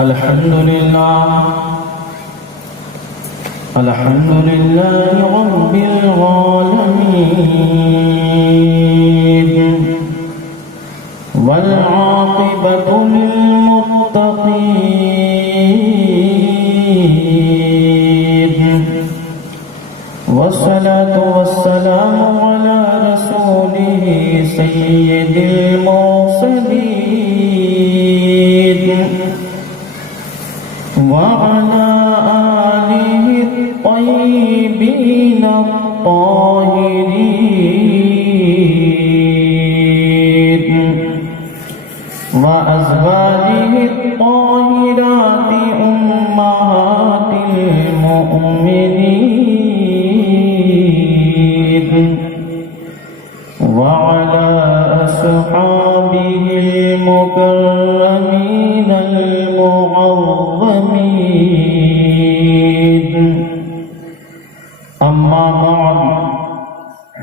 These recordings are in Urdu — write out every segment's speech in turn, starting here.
الحمد لله رب العالمين والعاقبة للمتقين والصلاة والسلام على رسوله سيد المرسلين وعلى آله الطيبين الطاهرين وأزواجه الطاهرات أمهات المؤمنين وعلى أصحابه المكرمين المعظمين. أما بعد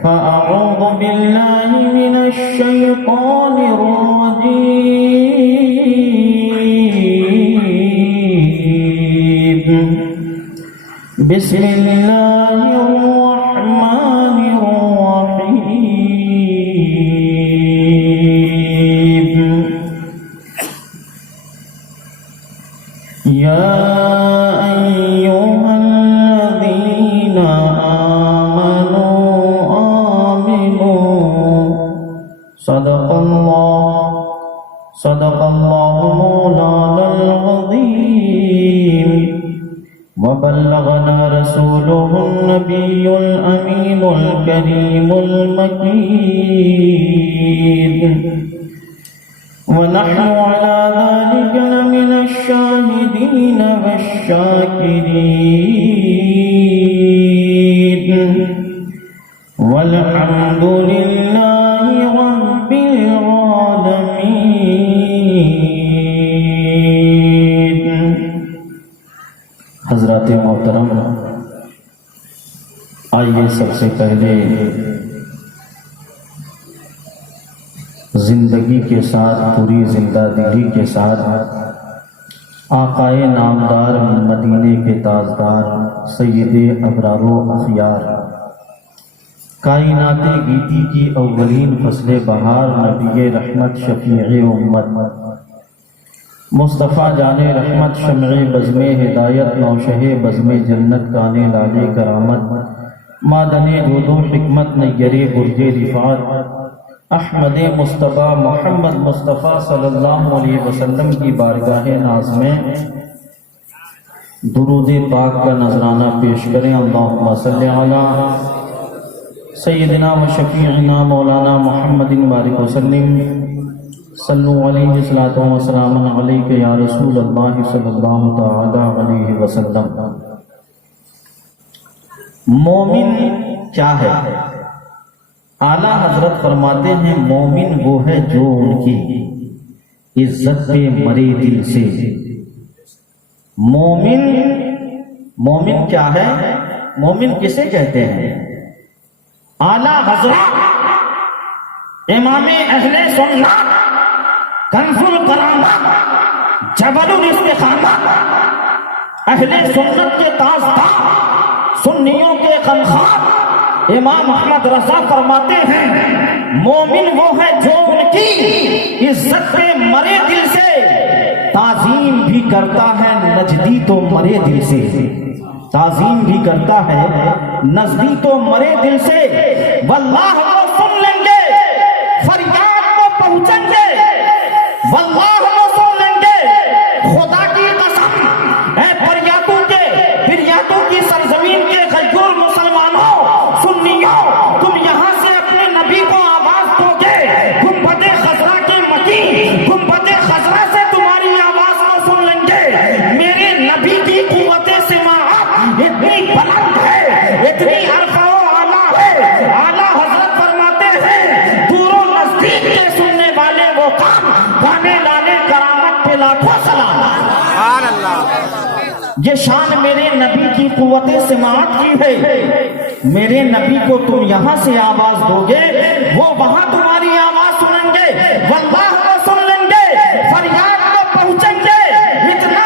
فأعوذ بالله من الشيطان الرجيم. بسم الله الرحمن الرحيم. يا أيها الذين آمنوا صدق الله مولانا العظيم وبلغنا رسوله النبي الأمين الكريم المكين ونحن على ذلك لمن الشاهدين والشاكرين والحمد لله رب العالمين. حضرات محترم، آئیے سب سے پہلے زندگی کے ساتھ، پوری زندہ دلی کے ساتھ آقائے نامدار مدینے کے تاجدار سید ابرار و اخیار، کائنات گیتی کی اولین فصل بہار، نبی رحمت شفیع امت، مصطفیٰ جان رحمت، شمع بزم ہدایت، نوشہ بزم جنت، کانے لالے کرامت، مادن جود و حکمت، نیر برج رفعت، احمد مصطفیٰ محمد مصطفیٰ صلی اللہ علیہ وسلم کی بارگاہ ناز میں درود پاک کا نذرانہ پیش کریں. اللہم صلی علی سیدنا و شفیعنا مولانا محمد بارک وسلم. صلو علیہ الصلاۃ والسلام علیک یا رسول اللہ صلی اللہ تعالی علیہ وسلم. مومن کیا ہے؟ اعلیٰ حضرت فرماتے ہیں مومن وہ ہے جو ان کی عزت پہ مرے دل سے. مومن کیا ہے؟ مومن کسے کہتے ہیں؟ اعلیٰ حضرت امام اہل سنت، کنز الکرامت، جبل الاستقامت، اہل سنت کے تاجدار، سنیوں کے خنخوار امام احمد رضا فرماتے ہیں مومن وہ ہے جو ان کی عزت پہ مرے دل سے، تعظیم بھی کرتا ہے نجدی تو مرے دل سے، تعظیم بھی کرتا ہے نزدی تو مرے دل سے. واللہ کو سن لیں گے، فریاد کو پہنچیں گے، واللہ کو سن لیں گے، خدا کی قسم اے فریادوں کی سرزمین کے غیور مسلمانوں، سنیوں، تم یہاں سے اپنے نبی کو آواز دو گے، گنبد خضرا کے مکی، گنبد خضرا سے تمہاری آواز کو سن لیں گے. میرے نبی کی قوت سماعت اتنی بلند ہے، اتنی عرفہ و اعلیٰ ہے. اعلیٰ حضرت فرماتے ہیں دور و نزدیک کے سننے والے وہ کام، گانے لانے کرامت پہ لاکھوں سلام. یہ شان میرے نبی کی قوت سماعت کی ہے. میرے نبی کو تم یہاں سے آواز دو گے، وہ وہاں تمہاری آواز سنیں گے، واللہ کو سن لیں گے، فریاد کو پہنچیں گے. اتنا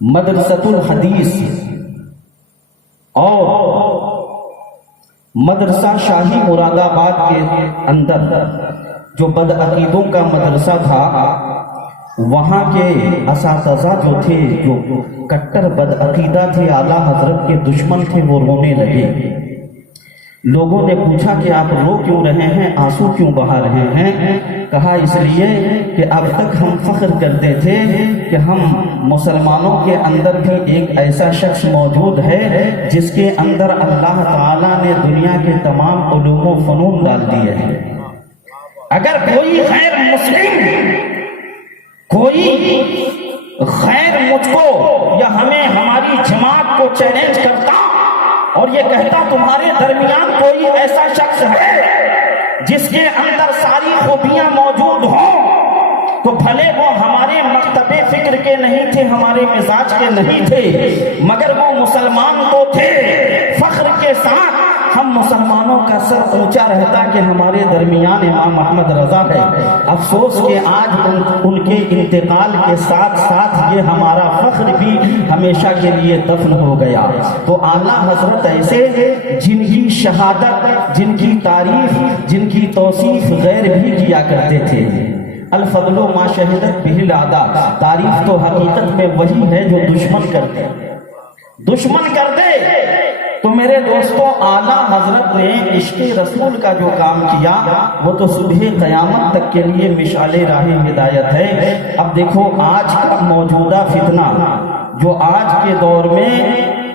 مدرسۃ الحدیث اور مدرسہ شاہی مراد آباد کے اندر جو بدعقیدوں کا مدرسہ تھا، وہاں کے اساتذہ جو تھے، جو کٹر بدعقیدہ تھے، اعلیٰ حضرت کے دشمن تھے، وہ رونے لگے۔ لوگوں نے پوچھا کہ آپ رو کیوں رہے ہیں، آنسو کیوں بہا رہے ہیں؟ کہا اس لیے کہ اب تک ہم فخر کرتے تھے کہ ہم مسلمانوں کے اندر بھی ایک ایسا شخص موجود ہے جس کے اندر اللہ تعالیٰ نے دنیا کے تمام علوم و فنون ڈال دیے ہیں۔ اگر کوئی غیر مسلم، کوئی غیر مجھ کو یا ہمیں، ہماری جماعت کو چیلنج کرتا اور یہ کہتا تمہارے درمیان کوئی ایسا شخص ہے جس کے اندر ساری خوبیاں موجود ہوں، تو بھلے وہ ہمارے مکتب فکر کے نہیں تھے، ہمارے مزاج کے نہیں تھے، مگر وہ مسلمان تو تھے۔ فخر کے ساتھ ہم مسلمانوں کا سر اونچا رہتا کہ ہمارے درمیان امام احمد رضا ہے۔ افسوس کہ آج ان کے انتقال کے ساتھ ساتھ یہ ہمارا فخر بھی ہمیشہ کے لیے دفن ہو گیا۔ تو اعلیٰ حضرت ایسے جن کی شہادت، جن کی تعریف، جن کی توصیف غیر بھی کیا کرتے تھے۔ الفضل ما شہدت بہ الاعداء، تعریف تو حقیقت میں وہی ہے جو دشمن کرتے، دشمن کر دے۔ تو میرے دوستوں، اعلیٰ حضرت نے عشق رسول کا جو کام کیا وہ تو صبح قیامت تک کے لیے مشعل راہ ہدایت ہے۔ اب دیکھو آج کا موجودہ فتنہ جو آج کے دور میں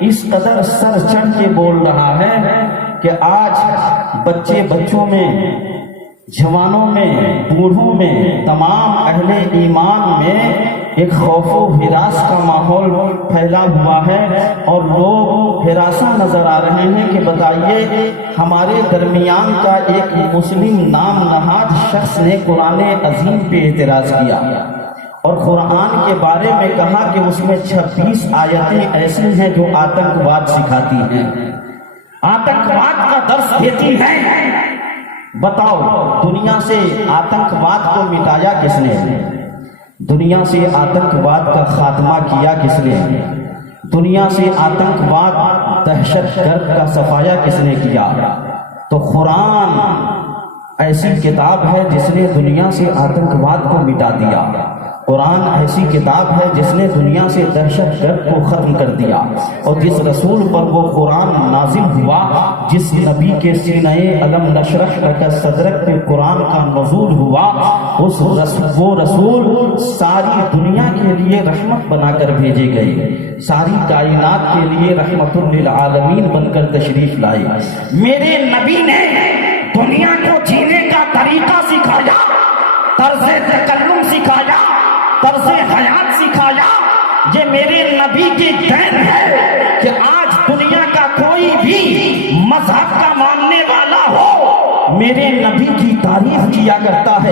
اس قدر سر چڑھ کے بول رہا ہے کہ آج بچوں میں، جوانوں میں، بوڑھوں میں، تمام اہل ایمان میں ایک خوف و ہراس کا ماحول پھیلا ہوا ہے، اور لوگ ہراساں نظر آ رہے ہیں کہ بتائیے ہمارے درمیان کا ایک مسلم نام نہاد شخص نے قرآن عظیم پہ اعتراض کیا اور قرآن کے بارے میں کہا کہ اس میں 26 آیتیں ایسی ہیں جو آتنکواد سکھاتی ہیں، آتنکواد کا درس دیتی ہیں۔ بتاؤ دنیا سے آتنکواد کو مٹایا کس نے؟ دنیا سے آتنکواد کا خاتمہ کیا کس نے؟ دنیا سے آتنکواد، دہشت گرد کا صفایا کس نے کیا؟ تو قرآن ایسی کتاب ہے جس نے دنیا سے آتنکواد کو مٹا دیا۔ قرآن ایسی کتاب ہے جس نے دنیا سے دہشت گرد کو ختم کر دیا، اور جس رسول پر وہ قرآن نازل ہوا، جس نبی کے سینہ علم نشرح لک صدرک پہ قرآن کا نزول ہوا، وہ رسول ساری دنیا کے لیے رحمت بنا کر بھیجے گئے، ساری کائنات کے لیے رحمت للعالمین بن کر تشریف لائے۔ میرے نبی نے دنیا کو جینے کا طریقہ سکھایا، طرز تکلم سکھایا، طرز حیات سکھایا۔ یہ میرے نبی کی دین ہے کہ آج دنیا کا کوئی بھی مذہب کا ماننے والا ہو، میرے نبی کی تعریف کیا کرتا ہے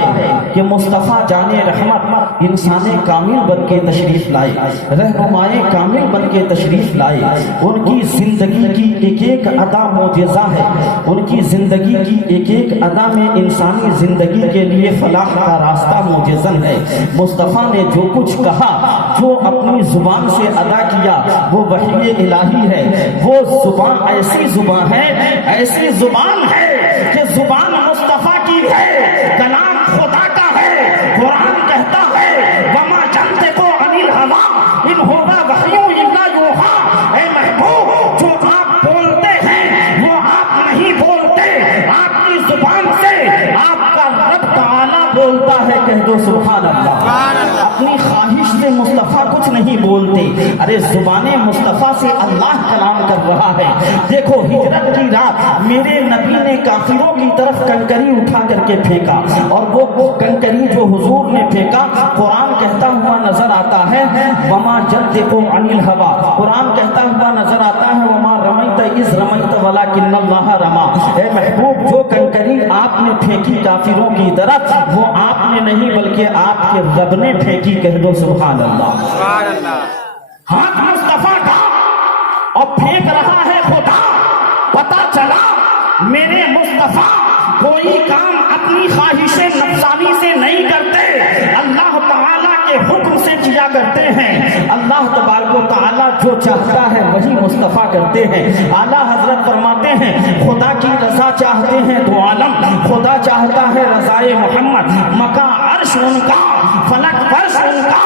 کہ مصطفیٰ جان رحمت انسان کامل بن کے تشریف لائے، رہنمائے کامل بن کے تشریف لائے۔ ان کی زندگی کی ایک ایک ادا معجزہ ہے، ان کی زندگی کی ایک ایک ادا میں انسانی زندگی کے لیے فلاح کا راستہ معجزن ہے۔ مصطفیٰ نے جو کچھ کہا، جو اپنی زبان سے ادا کیا، وہ وحی الہی ہے۔ وہ زبان ایسی زبان ہے، ایسی زبان ہے کہ زبان مصطفیٰ کی ہے، کلام خدا کا ہے۔ قرآن کہتا ہے وما ينطق عن الهوى ان هو وحی الا یوحی۔ اے محبوب، جو آپ بولتے ہیں وہ آپ نہیں بولتے، آپ کی زبان سے آپ کا رب تعالیٰ بولتا ہے۔ کہہ دو سبحان اللہ۔ اپنی خواہش سے مصطفیٰ کچھ نہیں بولتے، ارے زبان مصطفیٰ سے اللہ کلام کر رہا ہے۔ دیکھو ہجرت کی رات میرے نبی نے کافروں کی طرف کنکری اٹھا کر کے پھینکا، اور وہ کنکری جو حضور نے پھینکا قرآن کہتا ہوا نظر آتا ہے وما ينطق عن الهوى، قرآن کہتا ہوا نظر آتا ہے وما رمیت اذ رمیت ولکن اللہ رما۔ اے محبوب، جو کنکری آپ نے پھینکی کافروں کی طرف، وہ آپ نے نہیں بلکہ آپ کے رب نے پھینکی۔ کہہ دو سبحان اللہ۔ ہاتھ مصطفیٰ کا اور پھینک رہا ہے خدا۔ پتا چلا میرے مصطفیٰ کوئی کام اپنی خواہش نفسانی سے نہیں کرتے، اللہ تعالیٰ کے حکم سے کیا کرتے ہیں۔ اللہ تبارک و تعالیٰ جو چاہتا ہے وہی مصطفیٰ کرتے ہیں. اعلیٰ حضرت فرماتے ہیں خدا کی رضا چاہتے ہیں تو عالم, خدا چاہتا ہے رضائے محمد, مکہ عرش ان کا, فلک فرش ان کا,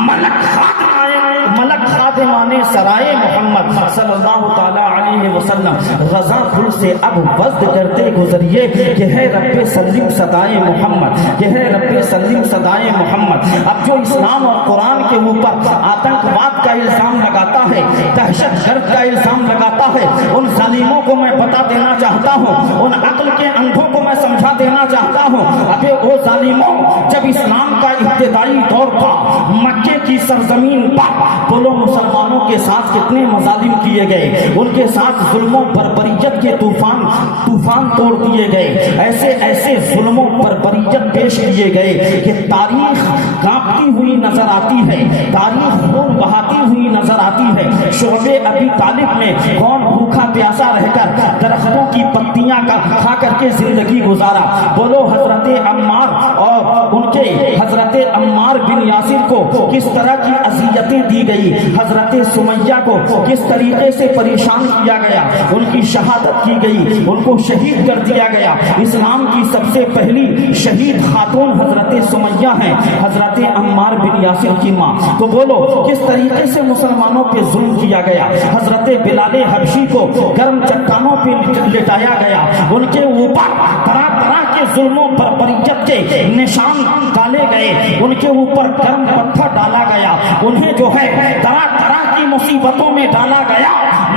ملک خادمان سرائے محمد صلی اللہ تعالی علیہ وسلم. رضا دل سے اب وزد کرتے گزریے کہ ہے رب سلیم صدائے محمد, کہ ہے رب سلیم صدائے محمد. اب جو اسلام اور قرآن کے اوپر آتنکواد کا الزام لگاتا ہے, دہشت گرد کا الزام لگاتا ہے, ان ظالموں کو میں بتا دینا چاہتا ہوں, ان عقل کے اندھوں کو میں سمجھا دینا چاہتا ہوں. ابے وہ ظالموں, جب اسلام کا ابتدائی دور تھا مکے کی سرزمین پر, بولو مسلمانوں کے ساتھ کتنے مظالم کیے گئے, ان کے ساتھ ظلم و بربریت کے طوفان توڑ دیے گئے, ایسے ایسے ظلم و بربریت پیش کیے گئے کہ تاریخ کانپتی ہوئی نظر آتی ہے, تاریخ خون بہاتی ہوئی نظر آتی ہے. شعبے ابی طالب نے کون بھوکا پیاسا رہ کر درختوں کی پتیاں کھا کر کے زندگی گزارا. بولو حضرت عمار اور ان کے حضرت عمار بن یاسر کو کس طرح کی اذیتیں دی گئی, حضرت سمیہ کو کس طریقے سے پریشان کیا گیا, ان کی شہادت کی گئی, ان کو شہید کر دیا گیا. اسلام کی سب سے پہلی شہید خاتون حضرت سمیہ ہیں, حضرت عمار بن یاسر کی ماں. تو بولو کس طریقے سے مسلمانوں پہ ظلم کیا گیا. حضرت بلال حبشی کو گرم چٹانوں پہ لٹایا گیا, ان کے اوپر طرح طرح کے ظلموں پر بربریت کے نشان ڈالے گئے, ان کے اوپر گرم پتھر ڈالا گیا, انہیں جو ہے طرح طرح کی مصیبتوں میں ڈالا گیا.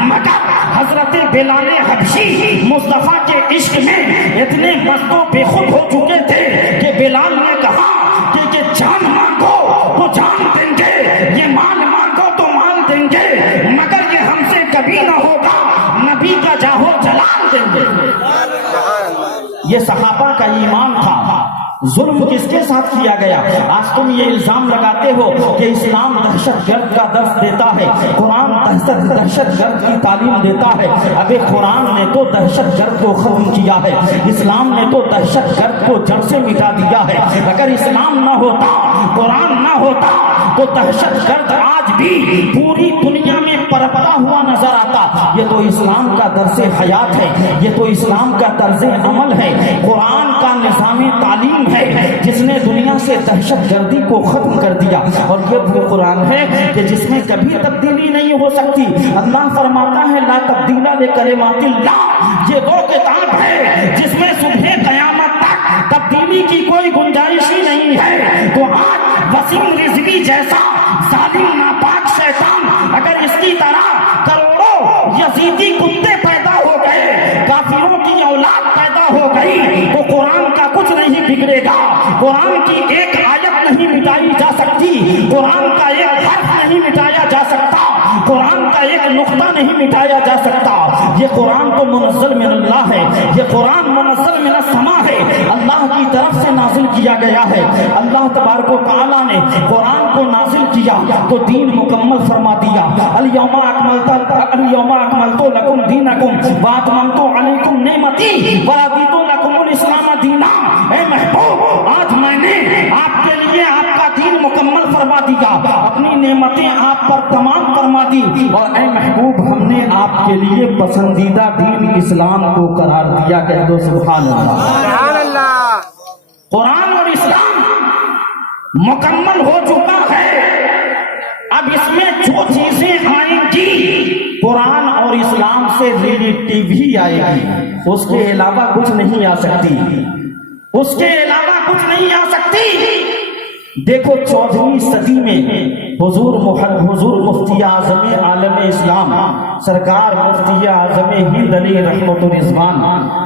مگر حضرت بلال حبشی مصطفیٰ کے عشق میں اتنے مست و بے خود ہو چکے تھے کہ بلال نے کہا کہ یہ جان مانگو تو جان دیں گے, یہ مال مانگو تو مال دیں گے, مگر یہ ہم سے کبھی نہ ہوگا, نبی کا جاہو جلال دیں گے. یہ صحابہ کا ایمان تھا. ظلم کس کے ساتھ کیا گیا؟ آج تم یہ الزام لگاتے ہو کہ اسلام دہشت گرد کا درس دیتا ہے, قرآن دہشت گرد کی تعلیم دیتا ہے. ابے قرآن نے تو دہشت گرد کو ختم کیا ہے, اسلام نے تو دہشت گرد کو جڑ سے مٹا دیا ہے. اگر اسلام نہ ہوتا, قرآن نہ ہوتا تو دہشت گرد آج بھی پوری دنیا میں پرپتا ہوا نظر آتا. یہ تو اسلام کا درس حیات ہے, یہ تو اسلام کا طرز عمل ہے, قرآن کا نظام تعلیم ہے جس نے دنیا سے دہشت گردی کو ختم کر دیا. اور یہ وہ قرآن ہے کہ جس میں کبھی تبدیلی نہیں ہو سکتی. اللہ فرماتا ہے لا تبدیل لکلمات اللہ, یہ وہ کتاب ہے جس میں صبح قیامت تک تبدیلی کی کوئی گنجائش ہی نہیں ہے. تو آج وسیم رضوی جیسا ظالم ناپاک شیطان اگر اس کی طرح کروڑوں یزیدی کتے پیدا ہو گئے, کافروں کی اولاد پیدا ہو گئی, تو قرآن کا کچھ نہیں بگڑے گا. قرآن کی ایک آیت نہیں مٹائی جا سکتی, قرآن کا ایک حرف نہیں مٹایا جا سکتا, قرآن کا ایک نقطہ نہیں مٹایا جا سکتا. یہ قرآن تو منزل من اللہ ہے, یہ قرآن منزل من السماء ہے, اللہ کی طرف سے نازل کیا گیا ہے. اللہ تبارک و تعالیٰ نے قرآن کو نازل کیا تو دین مکمل فرما دیا. الیوم اکملت لکم دینکم واتممت علیکم نعمتی ورضیت لکم الاسلام دینا. اے محبوب, آج میں نے آپ کے لیے آپ کا دین مکمل فرما دیا, اپنی نعمتیں آپ پر تمام فرما دی, اور اے محبوب ہم نے آپ کے لیے پسندیدہ دین اسلام کو قرار دیا. کہہ دو سبحان اللہ. سبحان اللہ. قرآن اور اسلام مکمل ہو چکا ہے. اب اس میں جو چیزیں آئیں گی قرآن اور اسلام سے ریلیٹیو ہی آئے گی, اس کے علاوہ کچھ نہیں آ سکتی, اس کے علاوہ کچھ نہیں آ سکتی. دیکھو 14ویں صدی میں حضور مفتی اعظم عالم اسلام سرکار مفتی اعظم ہند علی رحمت الرضوان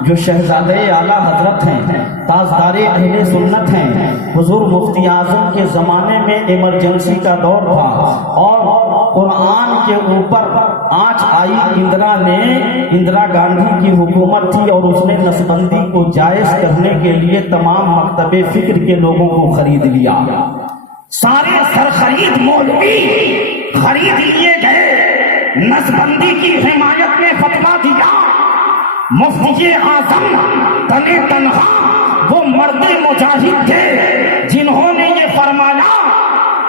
جو شہزادے اعلیٰ حضرت ہیں, تاجدار اہل سنت ہیں, حضور مفتی اعظم کے زمانے میں ایمرجنسی کا دور تھا اور قرآن کے اوپر آنچ آئی. اندرا گاندھی کی حکومت تھی اور اس نے نسبندی کو جائز کرنے کے لیے تمام مکتب فکر کے لوگوں کو خرید لیا. سارے سرخرید مولوی خرید لیے گئے, نسبندی کی حمایت میں فتویٰ دیا. مفتی اعظم تنے تنہا وہ مرد مجاہد تھے جنہوں نے یہ فرمایا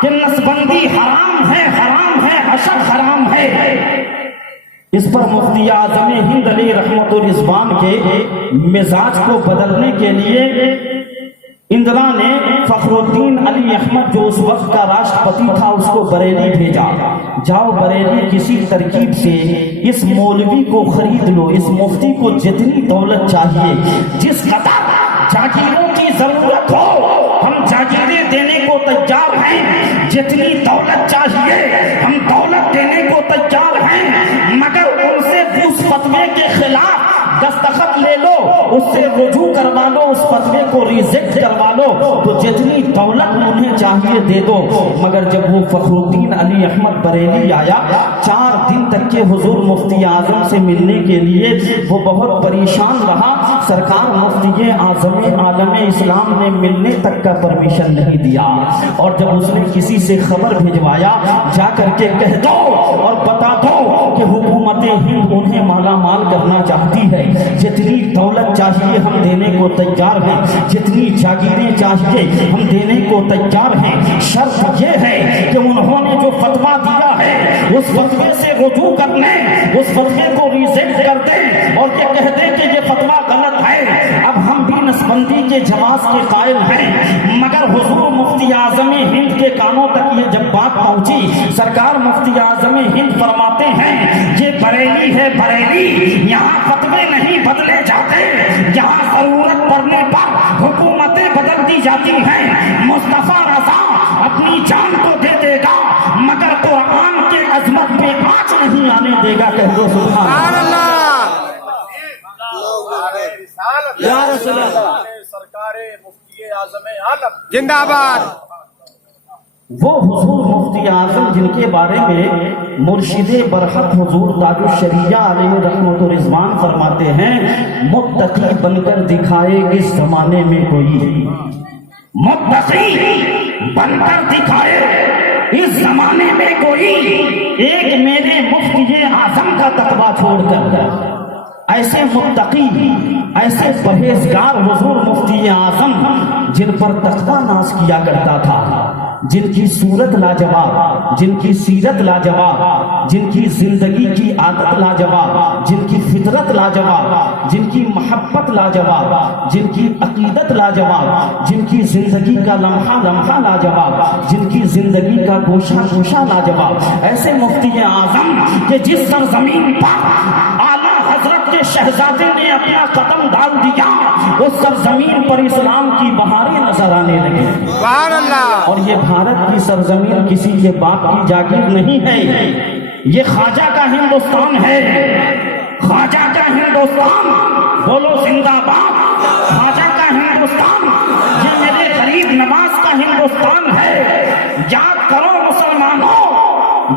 کہ نسبندی حرام ہے اشد حرام ہے۔ اس پر مفتی اعظم ہند علی رحمت الرضوان کے مزاج کو بدلنے کے لیے اندرا نے فخر الدین علی احمد جو اس وقت کا راشٹرپتی تھا اس کو بریلی بھیجا، جاؤ بریلی کسی ترکیب سے اس مولوی کو خرید لو، اس مفتی کو جتنی دولت چاہیے، جس قدر جاگیروں کی ضرورت ہو ہم جاگیریں دینے کو تیار ہیں، جتنی دولت چاہیے ہم دولت دینے کو تیار ہیں، مگر ان سے اس فتوے کے خلاف دستخط لے لو، اس سے رجوع کروا لو، اس فتوے کو ریجیکٹ کروا لو، تو جتنی دولت انہیں چاہیے دے دو۔ مگر جب وہ فخر الدین علی احمد بریلی آیا، 4 دن تک کے حضور مفتی اعظم سے ملنے کے لیے وہ بہت پریشان رہا۔ سرکار مفتی اعظم عالم اسلام نے ملنے تک کا پرمیشن نہیں دیا، اور جب اس نے کسی سے خبر بھجوایا، جا کر کے کہہ دو اور بتا دو کہ حکومت ہند انہیں مالا مال کرنا چاہتی ہے، جتنی دولت چاہیے ہم دینے کو تیار ہیں، جتنی جاگیریں چاہیے ہم دینے کو تیار ہیں، شرط یہ ہے کہ انہوں نے جو فتویٰ دیا ہے اس فتوے سے رجوع کر لیں، اس فتوے کو ریجیکٹ کر دیں اور یہ کہہ دیں کہ یہ فتویٰ غلط ہے۔ اب ہم بھی نسبندی کے جواز کے قائل ہیں، مگر حضور مفتی اعظم ہند کے کانوں تک یہ جب بات پہنچی، سرکار مفتی اعظم ہند فرماتے ہیں یہ بریلی ہے بریلی، یہاں فتوے نہیں بدلے جاتے، یہاں ضرورت پڑنے پر حکومتیں بدل دی جاتی ہیں۔ مصطفیٰ رضا اپنی جان کو دے دے گا مگر قرآن کے عظمت پہ آنچ نہیں آنے دے گا، کہہ دو سبحان اللہ۔ یا رسول اللہ سرکار مفتی اعظم عالم زندہ باد۔ وہ حضور مفتی اعظم جن کے بارے میں مرشد برحق حضور تاج الشریعہ علیہ رحمت الرضوان فرماتے ہیں، متقی بن کر دکھائے اس زمانے میں کوئی، متقی بن کر دکھائے اس زمانے میں کوئی، ایک میرے مفتی اعظم کا تقویٰ چھوڑ کر۔ ایسے متقی، ایسے پرہیزگار حضور مفتی اعظم جن پر تقویٰ ناز کیا کرتا تھا، جن کی صورت لاجواب، جن کی سیرت لاجواب، جن کی زندگی کی عادت لاجواب، جن کی فطرت لاجواب، جن کی محبت لاجواب، جن کی عقیدت لاجواب، جن کی زندگی کا لمحہ لمحہ لاجواب، جن کی زندگی کا گوشہ گوشہ لاجواب، ایسے مفتی اعظم کہ جس سرزمین پر اعلیٰ حضرت کے شہزادے نے اپنا قدم ڈال دیا، اس سرزمین پر اسلام کی بہاریں نظر آنے لگی۔ سبحان اللہ۔ اور یہ بھارت کی سرزمین کسی کے باپ کی جاگیر نہیں ہے، یہ خواجہ کا ہندوستان ہے، خواجہ کا ہندوستان، بولو زندہ باد، خواجہ کا ہندوستان، یہ میرے غریب نواز کا ہندوستان ہے۔ یاد کرو مسلمانوں،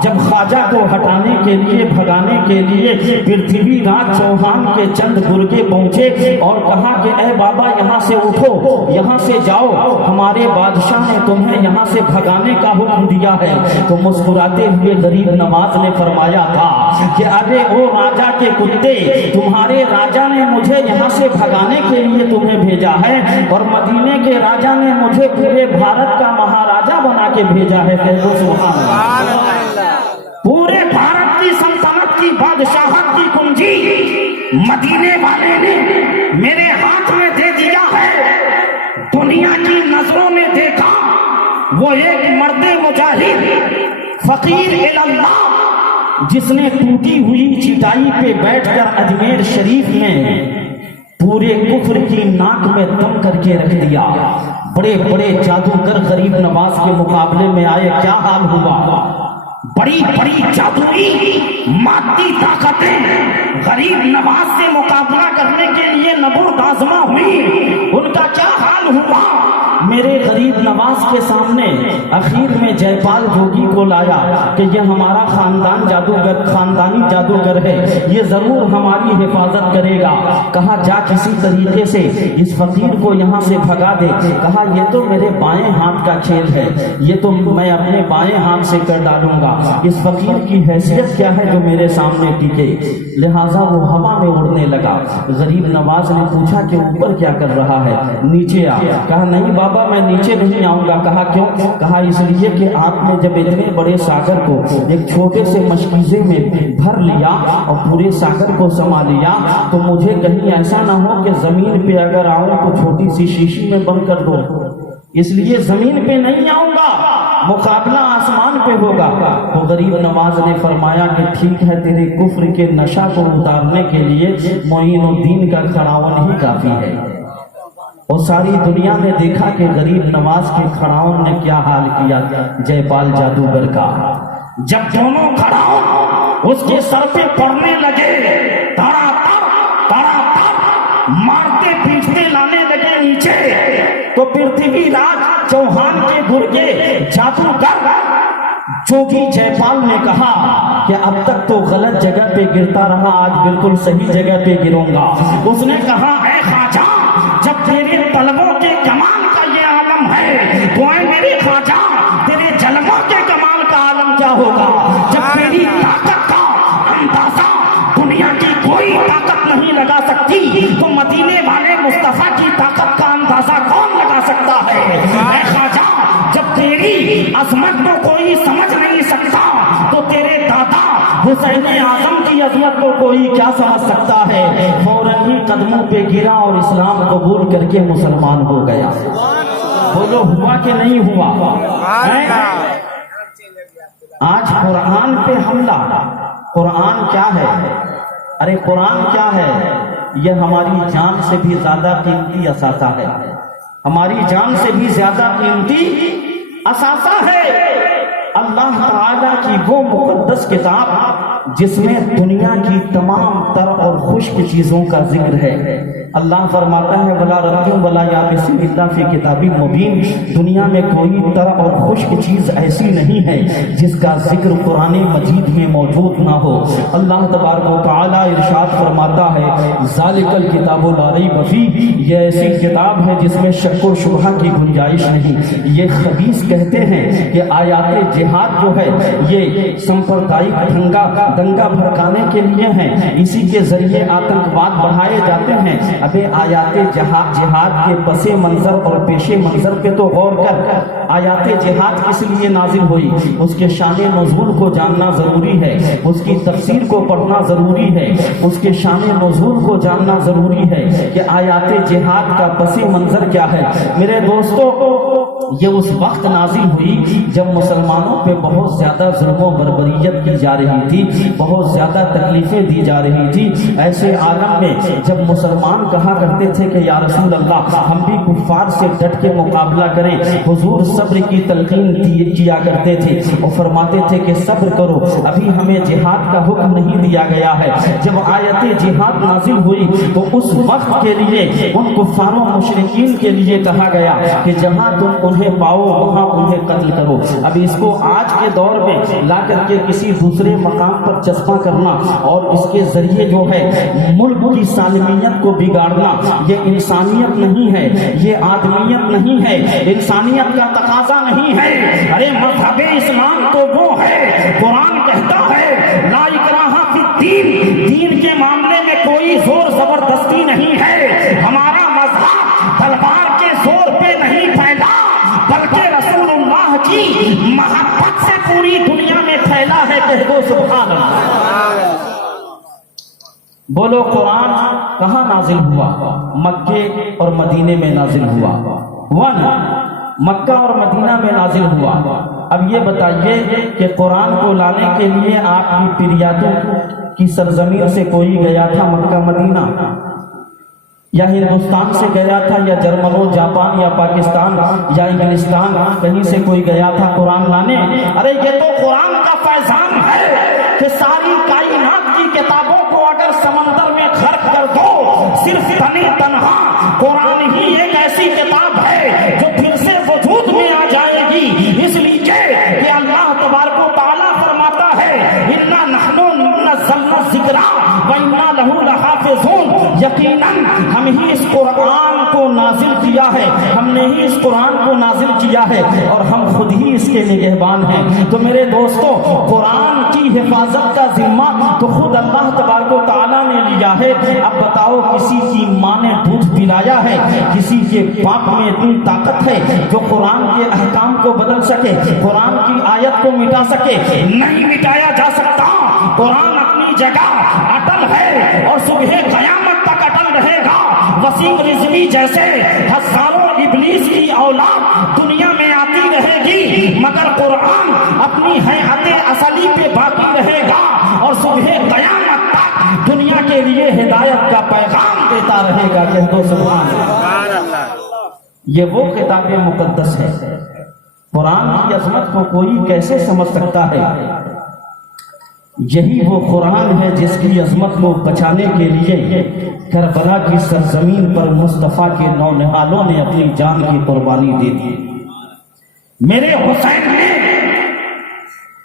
جب خواجہ کو ہٹانے کے لیے، بھگانے کے لیے پرتھوی راج چوہان کے چند گرگے پہنچے اور کہا کہ اے بابا یہاں سے اٹھو، یہاں سے جاؤ، ہمارے بادشاہ نے تمہیں یہاں سے بھگانے کا حکم دیا ہے، تو مسکراتے ہوئے غریب نواز نے فرمایا تھا کہ ارے او راجا کے کتے، تمہارے راجا نے مجھے یہاں سے بھگانے کے لیے تمہیں بھیجا ہے، اور مدینے کے راجا نے مجھے پورے بھارت کا مہاراجا بنا کے بھیجا ہے، کہہ دو سبحان اللہ۔ پورے بھارت کی سلطنت کی بادشاہت کی کنجی مدینے والے نے میرے ہاتھ میں دے دیا ہے۔ دنیا کی نظروں نے دیکھا وہ ایک مرد مجاہد فقیر اللہ جس نے ٹوٹی ہوئی چٹائی پہ بیٹھ کر اجمیر شریف میں پورے کفر کی ناک میں دم کر کے رکھ دیا۔ بڑے بڑے جادوگر غریب نواز کے مقابلے میں آئے، کیا حال ہوا؟ بڑی بڑی جادوئی مادی طاقتیں غریب نواز سے مقابلہ کرنے کے لیے نبرد آزما ہوئی، ان کا کیا حال ہوا؟ میرے غریب نواز کے سامنے اخیر میں جے پال جوگی کو لایا کہ یہ ہمارا خاندان جادوگر، خاندانی جادوگر ہے، یہ ضرور ہماری حفاظت کرے گا۔ کہا جا کسی طریقے سے اس فقیر کو یہاں سے بھگا دے۔ کہا یہ تو میرے بائیں ہاتھ کا کھیل ہے، یہ تو میں اپنے بائیں ہاتھ سے کر ڈالوں گا، اس فقیر کی حیثیت کیا ہے جو میرے سامنے ٹکے؟ لہٰذا وہ ہوا میں اڑنے لگا۔ غریب نواز نے پوچھا کہ اوپر کیا کر رہا ہے؟ نیچے آ۔ کہا نہیں بابا بابا میں نیچے نہیں آؤں گا. کہا کیوں؟ کہا اس لیے کہ آپ نے جب اتنے بڑے ساگر کو ایک چھوٹے سے مشکیزے میں بھر لیا اور پورے ساگر کو سما لیا تو مجھے کہیں ایسا نہ ہو کہ زمین پہ اگر آؤں تو چھوٹی سی شیشی میں بند کر دو. اس لیے زمین پہ نہیں آؤں گا, مقابلہ آسمان پہ ہوگا. تو غریب نواز نے فرمایا کہ ٹھیک ہے, تیرے کفر کے نشہ کو اتارنے کے لیے معین الدین کا کھڑاون ہی کافی ہے. اور ساری دنیا نے دیکھا کہ غریب نواز کے کھڑاون نے کیا حال کیا جے پال جادوگر کا. جب دونوں کھڑاون اس کے سر پہ پڑنے لگے, تڑا تڑ مارتے پیٹتے لانے لگے نیچے, تو پرتھوی راج چوہان کے گرگے جادوگر جوگی جے پال نے کہا کہ اب تک تو غلط جگہ پہ گرتا رہا, آج بالکل صحیح جگہ پہ گروں گا. اس نے کہا اے خواجہ, جب تیرے طلبوں کے کمال کا یہ عالم ہے تو اے میرے خواجہ تیرے جلووں کے کمال کا عالم کیا ہوگا. جب تیری طاقت کا اندازہ دنیا کی کوئی طاقت نہیں لگا سکتی تو مدینے والے مصطفیٰ کی طاقت کا اندازہ کون لگا سکتا ہے. اے خواجہ جب تیری عظمت کو کوئی سمجھ نہیں سکتا تو تیرے دادا حسین اعظم کی عظمت کو کوئی کیا سمجھ سکتا ہے. فوراً ہی قدموں پہ گرا اور اسلام قبول کر کے مسلمان ہو گیا. بولو ہوا کہ نہیں ہوا؟ آج قرآن پہ حملہ. قرآن کیا ہے؟ ارے قرآن کیا ہے؟ یہ ہماری جان سے بھی زیادہ قیمتی اثاثہ ہے, ہماری جان سے بھی زیادہ قیمتی اثاثہ ہے. اللہ تعالیٰ کی وہ مقدس کتاب جس میں دنیا کی تمام تر اور خشک چیزوں کا ذکر ہے. اللہ فرماتا ہے ولا رتم ولا یابس الا فی کتاب مبین. دنیا میں کوئی تر اور خشک چیز ایسی نہیں ہے جس کا ذکر قرآن مجید میں موجود نہ ہو. اللہ تبارک و تعالیٰ ارشاد فرماتا ہے ذالک الکتاب لا ریب فیہ, یہ ایسی کتاب ہے جس میں شک و شبہ کی گنجائش نہیں. یہ خبیث کہتے ہیں کہ آیات جہاد جو ہے یہ سمپردائک دنگا بھڑکانے کے لیے ہیں, اسی کے ذریعے آتنکواد بڑھائے جاتے ہیں. ابے آیات جہاد کے پس منظر اور پیش منظر پہ تو غور کر. آیات جہاد کس لیے نازل ہوئی, اس کے شان نزول کو جاننا ضروری ہے, اس کی تفسیر کو پڑھنا ضروری ہے, اس کے شان نزول کو جاننا ضروری ہے کہ آیات جہاد کا پس منظر کیا ہے. میرے دوستو, یہ اس وقت نازل ہوئی جب مسلمانوں پہ بہت زیادہ ظلم و بربریت کی جا رہی تھی, بہت زیادہ تکلیفیں دی جا رہی تھی. ایسے عالم میں جب مسلمان کہا کرتے تھے کہ یا رسول اللہ ہم بھی کفار سے ڈٹ کے مقابلہ کریں, حضور صبر کی تلقین کیا کرتے تھے اور فرماتے تھے کہ صبر کرو, ابھی ہمیں جہاد کا حکم نہیں دیا گیا ہے. جب آیت جہاد نازل ہوئی تو اس وقت کے لیے ان کفاروں مشرکین کے لیے کہا گیا کہ جہاں تم انہیں پاؤ وہاں انہیں قتل کرو. اب اس کو آج کے دور میں لا کر کے کسی دوسرے مقام پر چسپاں کرنا اور اس کے ذریعے جو ہے ملک کی سالمیت کو بگاڑنا, یہ انسانیت نہیں ہے, یہ آدمیت نہیں ہے, انسانیت کا تقاضا نہیں ہے. ارے مذہب اسلام تو وہ ہے, قرآن کہتا ہے لا اکراہ فی الدین, دین کے معاملے میں کوئی زور زبردستی نہیں ہے. ہمارا مذہب تلوار کے زور پہ نہیں پھیلا بلکہ رسول اللہ کی محبت سے پوری دنیا میں پھیلا ہے. کہہ دو سبحان اللہ. بولو قرآن کہاں نازل ہوا؟ مکے اور مدینے میں نازل ہوا نا, مکہ اور مدینہ میں نازل ہوا. اب یہ بتائیے کہ قرآن کو لانے کے لیے آپ کی پیریاتوں کی سرزمین سے کوئی گیا تھا مکہ مدینہ, یا ہندوستان سے گیا تھا, یا جرمن جاپان یا پاکستان یا انگلستان کہیں سے کوئی گیا تھا قرآن لانے؟ ارے یہ تو قرآن کا فیضان ہے کہ ساری کائنات کی کتابوں کو اگر سمندر میں غرق کر دو, صرف تنہا قرآن ہی ایک ایسی کتاب ہے جو پھر سے وجود میں آ جائے گی. اس لیے کہ اللہ تبارک و تعالیٰ فرماتا ہے انا نحن نزلنا الذکر وانا لہ لحافظون, یقیناً ہم ہی اس قرآن کو کو نازل کیا ہے، ہم نے ہی اس قرآن کو نازل کیا ہے اور ہم خود ہی اس کے نگہبان ہیں۔ تو میرے دوستو، قرآن کی حفاظت کا ذمہ تو خود اللہ تبارک و تعالیٰ نے لیا ہے۔ اب بتاؤ، کسی کی ماں نے دودھ پلایا ہے، کسی کے باپ میں اتنی طاقت ہے جو قرآن کے احکام کو بدل سکے، قرآن کی آیت کو مٹا سکے؟ نہیں مٹایا جا سکتا۔ قرآن اپنی جگہ اٹل ہے اور صبح قیامت تک اٹل رہے گا۔ وسیم رضوی جیسے ہزاروں ابلیس کی اولاد دنیا میں آتی رہے گی، مگر قرآن اپنی حیات اصلی پہ باقی رہے گا اور صبح قیامت تک دنیا کے لیے ہدایت کا پیغام دیتا رہے گا۔ کہہ دو سبحان اللہ۔ یہ وہ کتاب مقدس ہے، قرآن کی عظمت کو کوئی کیسے سمجھ سکتا ہے؟ یہی وہ قرآن ہے جس کی عظمت کو بچانے کے لیے کربلا کی سرزمین پر مصطفیٰ کے نونہالوں نے اپنی جان کی قربانی دے دی۔ میرے حسین نے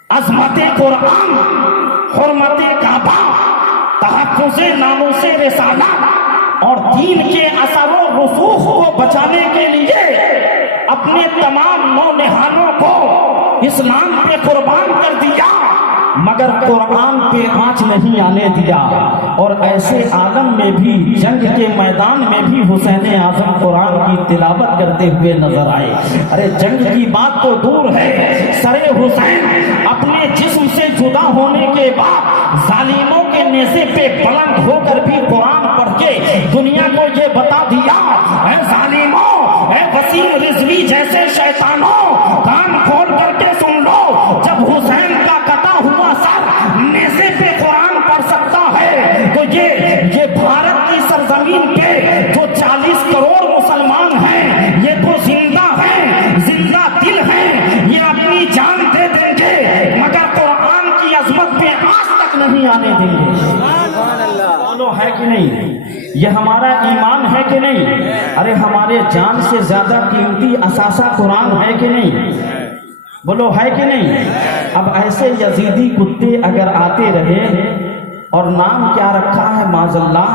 عظمت قرآن، حرمت کعبہ، تحفظ ناموس رسالت اور دین کے اثر و رسوخ کو بچانے کے لیے اپنے تمام نونہالوں کو اسلام پہ قربان کر دیا، مگر قرآن پہ آنچ نہیں آنے دیا۔ اور ایسے عالم میں بھی، جنگ کے میدان میں بھی حسین اعظم قرآن کی تلاوت کرتے ہوئے نظر آئے۔ ارے جنگ کی بات تو دور ہے، سر حسین اپنے جسم سے جدا ہونے کے بعد ظالموں کے نیزے پہ بلند ہو کر بھی قرآن پڑھ کے دنیا کو یہ بتا دیا، اے ظالموں، اے وسیم رضوی جیسے شیطانوں، کان کھول کر کے سن لو، جب حسین کا کٹا ہوا سر نیزے پہ قرآن پڑھ سکتا ہے تو یہ بھارت کی سرزمین پہ جو 40 کروڑ مسلمان ہیں، یہ تو زندہ ہیں، زندہ دل ہیں، یہ اپنی جان دے دیں گے مگر قرآن کی عظمت پہ آج تک نہیں آنے دیں گے۔ بولو ہے کہ نہیں؟ یہ ہمارا ایمان ہے کہ نہیں؟ ارے ہمارے جان سے زیادہ قیمتی اثاثہ قرآن ہے کہ نہیں؟ بولو ہے کہ نہیں؟ اب ایسے یزیدی کتے اگر آتے رہے، اور نام کیا رکھا ہے معاذ اللہ،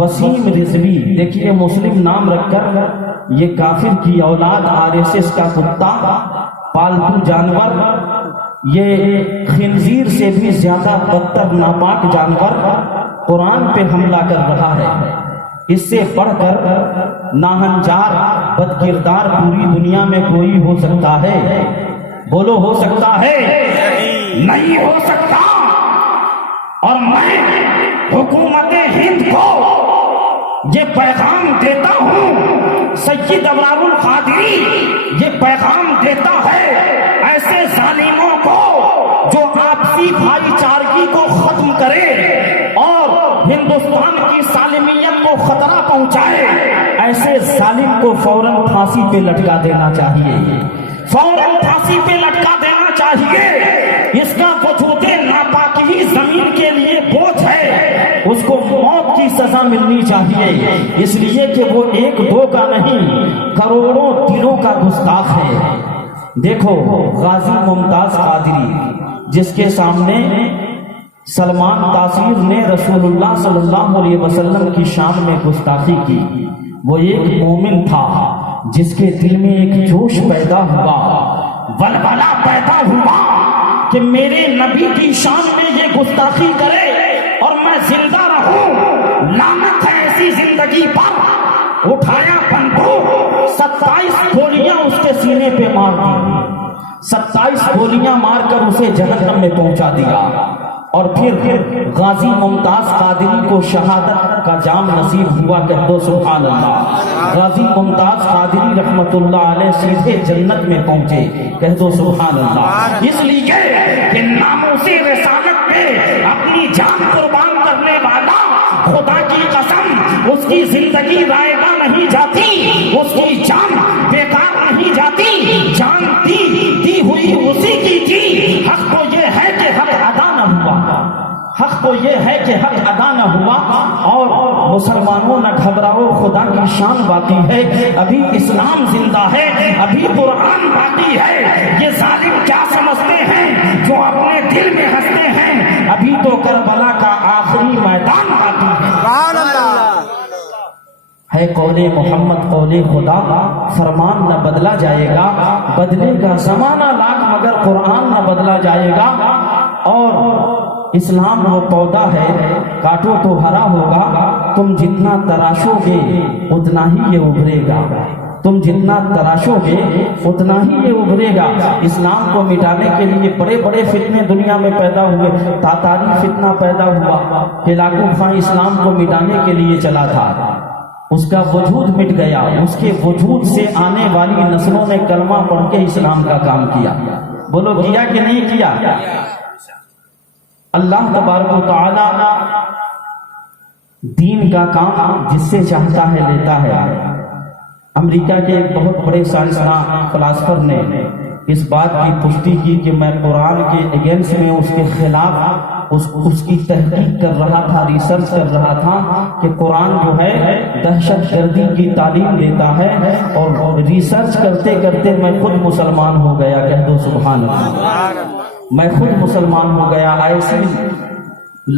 وسیم رضوی، دیکھیے مسلم نام رکھ کر یہ کافر کی اولاد، RSS کا کتا، پالتو جانور، یہ خنزیر سے بھی زیادہ بدتر ناپاک جانور قرآن پہ حملہ کر رہا ہے۔ اس سے بڑھ کر ناہنجار بد کردار پوری دنیا میں کوئی ہو سکتا ہے؟ بولو ہو سکتا ہے؟ نہیں ہو سکتا۔ اور میں حکومت ہند کو یہ پیغام دیتا ہوں، سید ابرار القادری یہ پیغام دیتا ہے ایسے ظالموں کو جو آپسی بھائی چارگی کو ختم کرے اور ہندوستان کی سالمیت کو خطرہ پہنچائے، ایسے ظالم کو فوراً پھانسی پہ لٹکا دینا چاہیے، فوراً پھانسی پہ لٹکا دینا چاہیے۔ اس کا وجود ناپاکی زمین کے لیے بوجھ ہے، اس کو موت کی سزا ملنی چاہیے، اس لیے کہ وہ ایک دو کا نہیں، کروڑوں دلوں کا گستاخ ہے۔ دیکھو غازی ممتاز قادری، جس کے سامنے سلمان تاثیر نے رسول اللہ صلی اللہ علیہ وسلم کی شان میں گستاخی کی، وہ ایک مومن تھا جس کے دل میں ایک جوش پیدا ہوا، ولولہ پیدا ہوا کہ میرے نبی کی شان میں یہ گستاخی کرے اور میں زندہ رہوں، لعنت ہے ایسی زندگی پر۔ اٹھایا بندوق، 27 گولیاں اس کے سینے پہ مار دی، 27 گولیاں مار کر اسے جہنم میں پہنچا دیا۔ اور پھر غازی ممتاز قادری کو شہادت کا جام نصیب ہوا، کہہ دو سبحان اللہ۔ غازی ممتاز قادری رحمت اللہ علیہ سیدھے جنت میں پہنچے، کہہ دو سبحان اللہ۔ اس لیے کہ ناموس رسالت پہ اپنی جان قربان کرنے والا، خدا کی قسم اس کی زندگی رائے گاں نہیں جاتی، اس کی جان بیکار نہیں جاتی، جان دی ہوئی اسی کی تھی۔ حق تو یہ ہے کہ حق ادا نہ ہوا، حق تو یہ ہے کہ حق ادا نہ ہوا۔ اور مسلمانوں نہ گھبراؤ، خدا کی شان باقی ہے، ابھی اسلام زندہ ہے، ابھی قرآن باقی ہے۔ یہ ظالم کیا سمجھتے ہیں جو اپنے دل میں ہنستے ہیں، ابھی تو کربلا کا آخری میدان باقی ہے۔ ہے قول محمد قول خدا، فرمان نہ بدلا جائے گا، بدلے گا زمانہ لاکھ مگر قرآن نہ بدلا جائے گا۔ اور اسلام وہ پودا ہے، کاٹو تو ہرا ہوگا، تم جتنا تراشو گے اتنا ہی یہ ابھرے گا، تم جتنا تراشو گے اتنا ہی یہ ابھرے گا۔ اسلام کو مٹانے کے لیے بڑے بڑے فتنے دنیا میں پیدا ہوئے، تاتاری فتنہ پیدا ہوا، ہلاکو خان اسلام کو مٹانے کے لیے چلا تھا، اس کا وجود مٹ گیا، اس کے وجود سے آنے والی نسلوں نے کلمہ پڑھ کے اسلام کا کام کیا۔ بولو کیا کہ نہیں کیا؟ اللہ تبارک و تعالی دین کا کام جس سے چاہتا ہے لیتا ہے۔ امریکہ کے ایک بہت بڑے سائنسداں فلاسفر نے اس بات کی پشٹی کی کہ میں قرآن کے اگینسٹ میں، اس کے خلاف اس کی تحقیق کر رہا تھا، ریسرچ کر رہا تھا کہ قرآن جو ہے دہشت گردی کی تعلیم دیتا ہے، اور ریسرچ کرتے کرتے میں خود مسلمان ہو گیا۔ کہہ دو سبحان اللہ، میں خود مسلمان ہو گیا۔ ایسی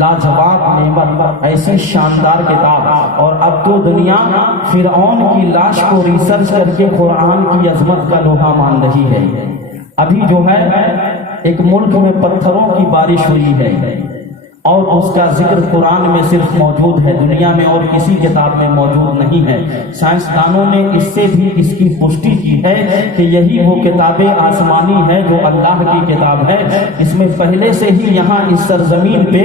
لاجواب نعمت، ایسی شاندار کتاب، اور اب تو دنیا فرعون کی لاش کو ریسرچ کر کے قرآن کی عظمت کا لوہا مان رہی ہے۔ ابھی جو ہے ایک ملک میں پتھروں کی بارش ہوئی ہے، اور اس کا ذکر قرآن میں صرف موجود ہے، دنیا میں اور کسی کتاب میں موجود نہیں ہے۔ سائنسدانوں نے اس سے بھی اس کی پشٹی کی ہے کہ یہی وہ کتاب آسمانی ہے جو اللہ کی کتاب ہے، اس میں پہلے سے ہی یہاں اس سرزمین پہ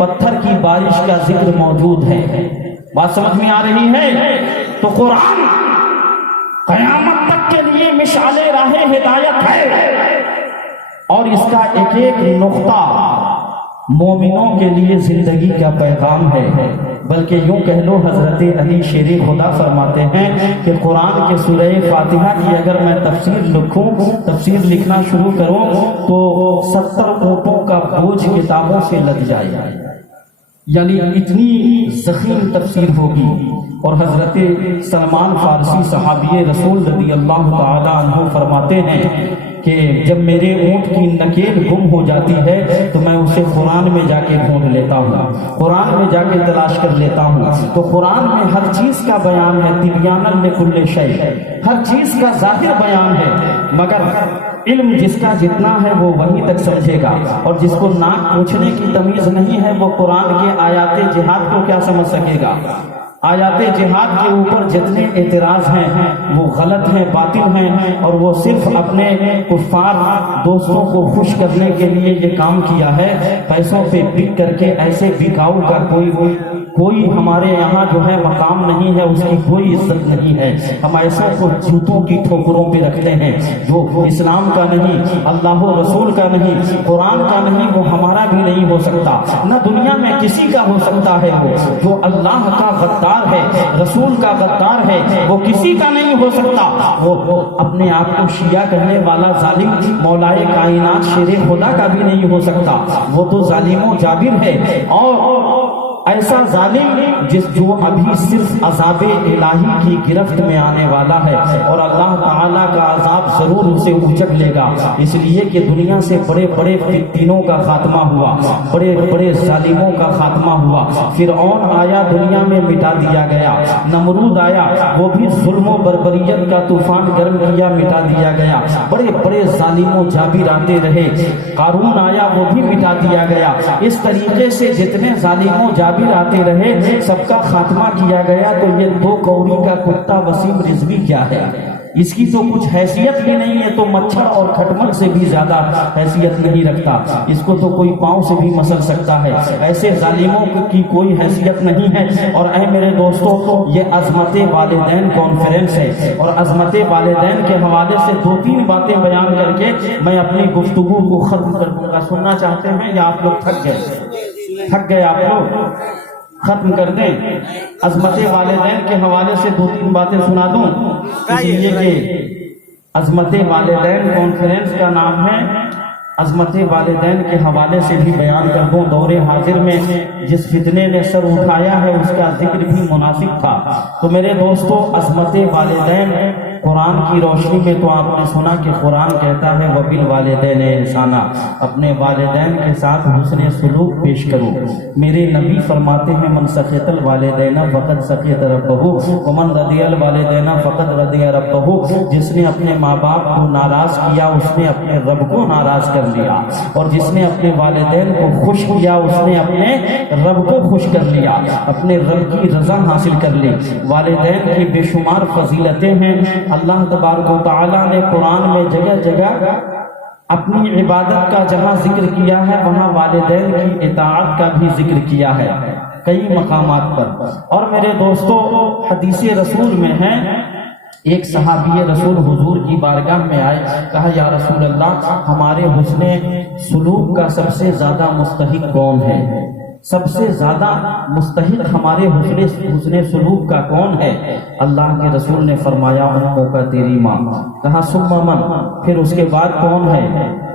پتھر کی بارش کا ذکر موجود ہے۔ بات سمجھ میں آ رہی ہے؟ تو قرآن قیامت تک کے لیے مشعل راہ ہدایت ہے، اور اس کا ایک ایک نقطہ مومنوں کے لیے زندگی کا پیغام ہے۔ بلکہ یوں کہہ لو، حضرت علی شیر خدا فرماتے ہیں کہ قرآن کے سورہ فاتحہ کی اگر میں تفسیر لکھنا شروع کروں تو 70 اونٹوں کا بوجھ کتابوں سے لگ جائے، یعنی اتنی ضخیم تفسیر ہوگی۔ اور حضرت سلمان فارسی صحابی رسول رضی اللہ تعالی عنہ فرماتے ہیں کہ جب میرے اونٹ کی نکیل گم ہو جاتی ہے تو میں اسے قرآن میں جا کے ڈھونڈ لیتا ہوں، قرآن میں جا کے تلاش کر لیتا ہوں۔ تو قرآن میں ہر چیز کا بیان ہے، تبیانا لکل شیء، ہر چیز کا ظاہر بیان ہے، مگر علم جس کا جتنا ہے وہ وہیں تک سمجھے گا، اور جس کو ناک پوچھنے کی تمیز نہیں ہے وہ قرآن کے آیات جہاد کو کیا سمجھ سکے گا؟ آیات جہاد کے اوپر جتنے اعتراض ہیں وہ غلط ہیں، باطل ہیں، اور وہ صرف اپنے کفار دوستوں کو خوش کرنے کے لیے یہ کام کیا ہے۔ پیسوں پہ بک کر کے ایسے بکاؤ کا کوئی ہمارے یہاں جو ہے مقام نہیں ہے، اس کی کوئی عزت نہیں ہے۔ ہم ایسوں کو جوتوں کی ٹھوکروں پہ رکھتے ہیں، جو اسلام کا نہیں، اللہ و رسول کا نہیں، قرآن کا نہیں، وہ ہمارا بھی نہیں ہو سکتا، نہ دنیا میں کسی کا ہو سکتا ہے۔ وہ جو اللہ کا غدار ہے، رسول کا غدار ہے، وہ کسی کا نہیں ہو سکتا۔ وہ اپنے آپ کو شیعہ کہنے والا ظالم مولائے کائنات شیر خدا کا بھی نہیں ہو سکتا، وہ تو ظالم و جابر ہے۔ اور ایسا ظالم جو ابھی صرف عذاب الہی کی گرفت میں آنے والا ہے، اور اللہ تعالیٰ کا عذاب ضرور اسے اچک لے گا، اس لیے کہ دنیا سے بڑے بڑے فتنوں کا خاتمہ ہوا، بڑے بڑے ظالموں کا خاتمہ ہوا۔ فرعون آیا، دنیا میں مٹا دیا گیا، نمرود آیا، وہ بھی ظلم و بربریت کا طوفان گرم کیا، مٹا دیا گیا، بڑے بڑے ظالم و جابر آتے رہے، قارون آیا، وہ بھی مٹا دیا گیا۔ اس طریقے سے جتنے ظالم و جابر آتے رہے سب کا خاتمہ کیا گیا۔ تو یہ 2 کوڑی کا کتا وسیم رضوی کیا ہے؟ اس کی تو کچھ حیثیت بھی نہیں ہے، تو مچھر اور کھٹمل سے بھی زیادہ حیثیت نہیں رکھتا، اس کو تو کوئی پاؤں سے بھی مسل سکتا ہے۔ ایسے ظالموں کی کوئی حیثیت نہیں ہے۔ اور اے میرے دوستوں، یہ عظمت والدین کانفرنس ہے، اور عظمت والدین کے حوالے سے 2-3 باتیں بیان کر کے میں اپنی گفتگو کو ختم کر دوں گا۔ سننا چاہتے ہیں یا آپ لوگ تھک گئے آپ لوگ؟ ختم کر دیں۔ عظمت والدین کے حوالے سے 2-3 باتیں سنا دوں، اس لیے کہ عظمت والدین کانفرنس کا نام ہے، عظمت والدین کے حوالے سے بھی بیان کر دوں۔ دور حاضر میں جس فتنے نے سر اٹھایا ہے اس کا ذکر بھی مناسب تھا۔ تو میرے دوستو، عظمت والدین قرآن کی روشنی میں تو آپ نے سنا کہ قرآن کہتا ہے وَبِالْوَالِدَيْنِ احسانا، اپنے والدین کے ساتھ حسن سلوک پیش کرو۔ میرے نبی فرماتے ہیں من سخط الوالدین فقد سخط ربہ ومن رضی الوالدین فقد رضی ربہ، جس نے اپنے ماں باپ کو ناراض کیا اس نے اپنے رب کو ناراض کر لیا، اور جس نے اپنے والدین کو خوش کیا اس نے اپنے رب کو خوش کر لیا، اپنے رب کی رضا حاصل کر لی۔ والدین کی بے شمار فضیلتیں ہیں۔ اللہ تبارک و تعالیٰ نے قرآن میں جگہ جگہ اپنی عبادت کا جہاں ذکر کیا ہے وہاں والدین کی اطاعت کا بھی ذکر کیا ہے کئی مقامات پر۔ اور میرے دوستو، حدیث رسول میں ہے ایک صحابی رسول حضور کی بارگاہ میں آئے، کہا یا رسول اللہ ہمارے حسن سلوک کا سب سے زیادہ مستحق کون ہے؟ سب سے زیادہ مستحق ہمارے حسن سلوک کا کون ہے؟ اللہ کے رسول نے فرمایا اموں کا تیری ماں۔ کہا ثم من، پھر اس کے بعد کون ہے؟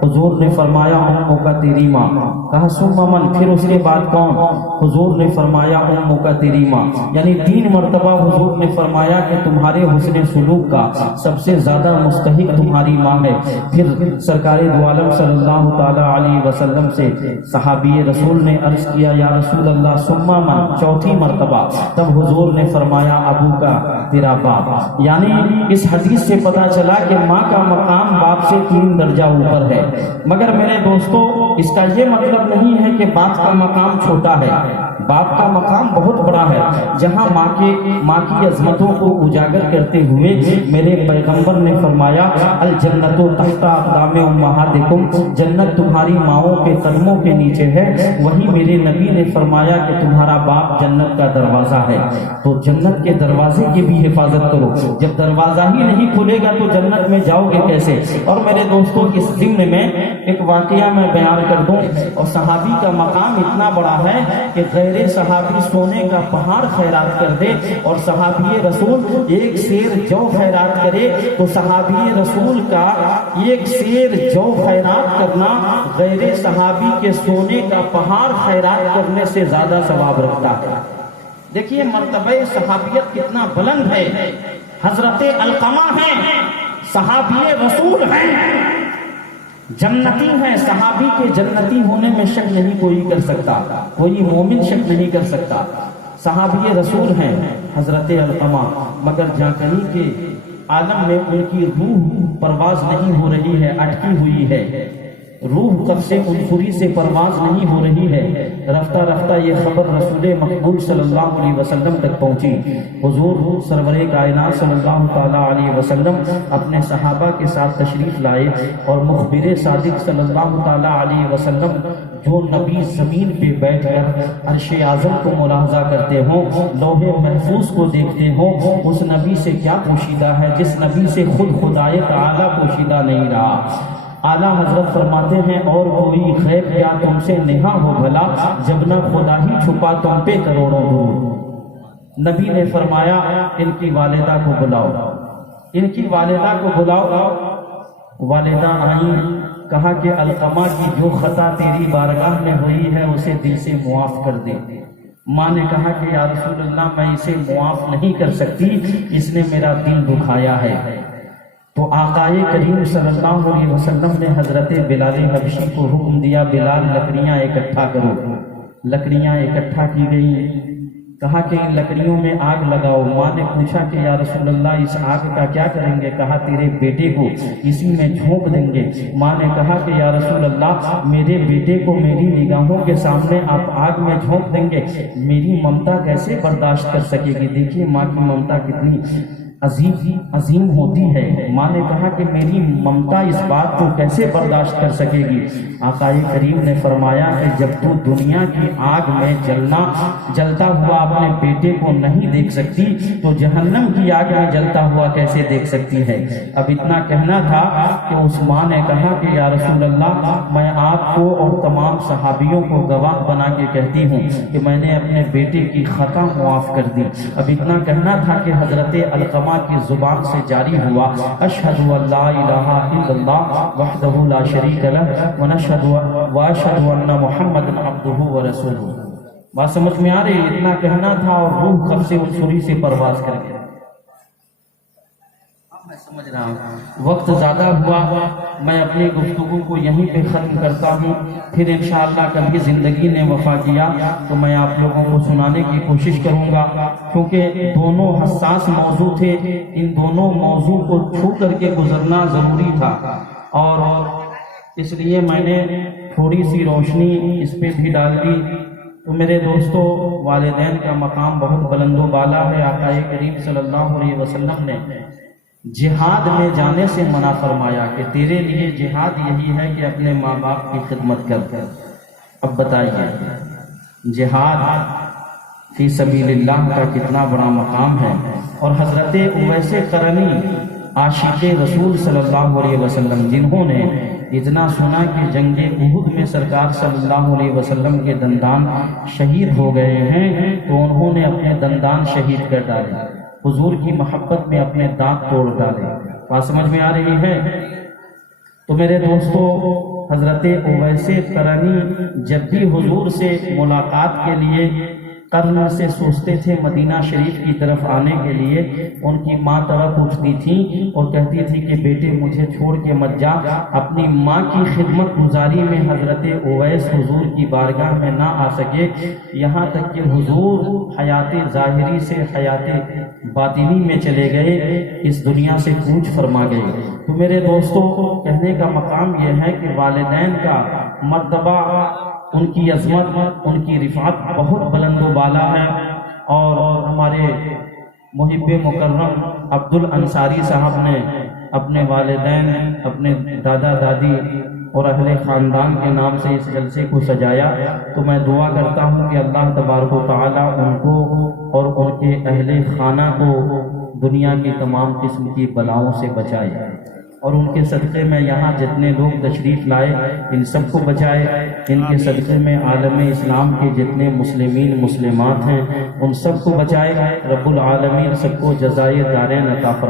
حضور نے فرمایا اموں کا تیری ماں۔ کہا ثم من، پھر اس کے بعد کون؟ حضور نے فرمایا اموں کا تیری ماں۔ یعنی 3 مرتبہ حضور نے فرمایا کہ تمہارے حسن سلوک کا سب سے زیادہ مستحق تمہاری ماں ہے۔ پھر سرکار دو عالم صلی اللہ تعالی علیہ وسلم سے صحابی رسول نے عرض کیا یا رسول اللہ ثم من، 4تھی مرتبہ، تب حضور نے فرمایا ابو کا، تیرا باپ۔ یعنی اس حدیث سے پتہ چلا کہ ماں کا مقام باپ سے 3 درجہ اوپر ہے۔ مگر میرے دوستو، اس کا یہ مطلب نہیں ہے کہ باپ کا مقام چھوٹا ہے، باپ کا مقام بہت بڑا ہے۔ جہاں ماں کی عظمتوں کو اجاگر کرتے ہوئے میرے پیغمبر نے فرمایا الجنت تحت اقدام امہاتکم، جنت تمہاری ماؤں کے قدموں کے نیچے ہے، وہیں میرے نبی نے فرمایا کہ تمہارا باپ جنت کا دروازہ ہے۔ تو جنت کے دروازے کی بھی حفاظت کرو، جب دروازہ ہی نہیں کھلے گا تو جنت میں جاؤ گے کیسے؟ اور میرے دوستوں، اس ضمن میں ایک واقعہ میں بیان کر دوں، اور صحابی کا مقام اتنا بڑا ہے کہ غیر صحابی سونے کا پہاڑ خیرات کر دے اور صحابی رسول 1 سیر جو خیرات کرے تو صحابی رسول کا 1 سیر جو خیرات کرنا غیر صحابی کے سونے کا پہاڑ خیرات کرنے سے زیادہ ثواب رکھتا ہے۔ دیکھیے مرتبہ صحابیت کتنا بلند ہے۔ حضرت علقمہ ہیں، صحابی رسول ہیں، جنتی ہیں۔ صحابی کے جنتی ہونے میں شک نہیں کوئی کر سکتا، کوئی مومن شک نہیں کر سکتا۔ صحابی رسول ہیں حضرت علقمہ، مگر جاکری کے عالم میں ان کی روح پرواز نہیں ہو رہی ہے، اٹکی ہوئی ہے۔ روح قبض عنصری سے پرواز نہیں ہو رہی ہے۔ رفتہ رفتہ یہ خبر رسول مقبول صلی اللہ علیہ وسلم تک پہنچی۔ حضور سرور کائنات صلی اللہ تعالی علیہ وسلم اپنے صحابہ کے ساتھ تشریف لائے، اور مخبر صادق صلی اللہ تعالی علیہ وسلم جو نبی زمین پہ بیٹھ کر عرش اعظم کو ملاحظہ کرتے ہوں، لوح محفوظ کو دیکھتے ہوں، اس نبی سے کیا پوشیدہ ہے جس نبی سے خود خدائے تعالی پوشیدہ نہیں رہا۔ اعلیٰ حضرت فرماتے ہیں اور کوئی غیب کیا تم سے نہا ہو بھلا، جب نہ خدا ہی چھپا تم پہ کروڑوں دور۔ نبی نے فرمایا ان کی والدہ کو بلاؤ، ان کی والدہ کو بلاؤ۔ والدہ آئیں، کہا کہ علقمہ کی جو خطا تیری بارگاہ میں ہوئی ہے اسے دل سے معاف کر دے۔ ماں نے کہا کہ یا رسول اللہ میں اسے معاف نہیں کر سکتی، اس نے میرا دل دکھایا ہے۔ تو آقائے کریم صلی اللہ علیہ وسلم نے حضرت بلال حبشی کو حکم دیا بلال لکڑیاں اکٹھا کرو۔ لکڑیاں اکٹھا کی گئی، کہا کہ ان لکڑیوں میں آگ لگاؤ۔ ماں نے پوچھا کہ یا رسول اللہ اس آگ کا کیا کریں گے؟ کہا تیرے بیٹے کو اسی میں جھونک دیں گے۔ ماں نے کہا کہ یا رسول اللہ میرے بیٹے کو میری نگاہوں کے سامنے آپ آگ میں جھونک دیں گے، میری ممتا کیسے برداشت کر سکے گی؟ دیکھیے ماں کی ممتا کتنی عظیم ہوتی ہے۔ ماں نے کہا کہ میری ممتا اس بات کو کیسے برداشت کر سکے گی؟ آقائے کریم نے فرمایا کہ جب تو دنیا کی آگ میں جلتا ہوا اپنے بیٹے کو نہیں دیکھ سکتی تو جہنم کی آگ میں جلتا ہوا کیسے دیکھ سکتی ہے؟ اب اتنا کہنا تھا کہ اس ماں نے کہا کہ یا رسول اللہ میں آپ کو اور تمام صحابیوں کو گواہ بنا کے کہتی ہوں کہ میں نے اپنے بیٹے کی خطا معاف کر دی۔ اب اتنا کہنا تھا کہ حضرت علقمہ کی زبان سے جاری ہوا اشہد ان لا الہ الا اللہ وحدہ لا شریک لہ واشہد ان محمد عبدہ ورسولہ۔ بات سمجھ میں آ رہی؟ اتنا کہنا تھا اور روح قبض عنصری سے پرواز کر گیا۔ سمجھ رہا ہوں وقت زیادہ ہوا، میں اپنی گفتگو کو یہیں پہ ختم کرتا ہوں، پھر انشاءاللہ کبھی زندگی نے وفا کیا تو میں آپ لوگوں کو سنانے کی کوشش کروں گا، کیونکہ دونوں حساس موضوع تھے، ان دونوں موضوع کو چھو کر کے گزرنا ضروری تھا، اور اس لیے میں نے تھوڑی سی روشنی اس پہ بھی ڈال دی۔ تو میرے دوستو، والدین کا مقام بہت بلند و بالا ہے۔ آقا کریم صلی اللہ علیہ وسلم نے جہاد میں جانے سے منع فرمایا کہ تیرے لیے جہاد یہی ہے کہ اپنے ماں باپ کی خدمت کر۔ اب بتائیے جہاد فی سبیل اللہ کا کتنا بڑا مقام ہے، اور حضرت اویس قرنی عاشق رسول صلی اللہ علیہ وسلم، جنہوں نے اتنا سنا کہ جنگ احد میں سرکار صلی اللہ علیہ وسلم کے دندان شہید ہو گئے ہیں، تو انہوں نے اپنے دندان شہید کر ڈالے، حضور کی محبت میں اپنے دانت توڑ ڈالے۔ بات سمجھ میں آ رہی ہے؟ تو میرے دوستو، حضرت اویس قرنی جب بھی حضور سے ملاقات کے لیے قرن سے سوچتے تھے مدینہ شریف کی طرف آنے کے لیے، ان کی ماں طرف اٹھتی تھی اور کہتی تھی کہ بیٹے مجھے چھوڑ کے مت جا۔ اپنی ماں کی خدمت گزاری میں حضرت اویس حضور کی بارگاہ میں نہ آ سکے، یہاں تک کہ حضور حیات ظاہری سے حیات باطنی میں چلے گئے، اس دنیا سے کوچ فرما گئے۔ تو میرے دوستو، کہنے کا مقام یہ ہے کہ والدین کا مرتبہ، ان کی عظمت، ان کی رفعت بہت بلند و بالا ہے، اور ہمارے محب مکرم عبد الانصاری صاحب نے اپنے والدین، اپنے دادا دادی اور اہل خاندان کے نام سے اس جلسے کو سجایا، تو میں دعا کرتا ہوں کہ اللہ تبارک و تعالی ان کو اور ان کے اہل خانہ کو دنیا کی تمام قسم کی بلاؤں سے بچائے، اور ان کے صدقے میں یہاں جتنے لوگ تشریف لائے ان سب کو بچائے، ان کے صدقے میں عالم اسلام کے جتنے مسلمین مسلمات ہیں ان سب کو بچائے۔ رب العالمین سب کو جزائے دارین عطا فرمائے۔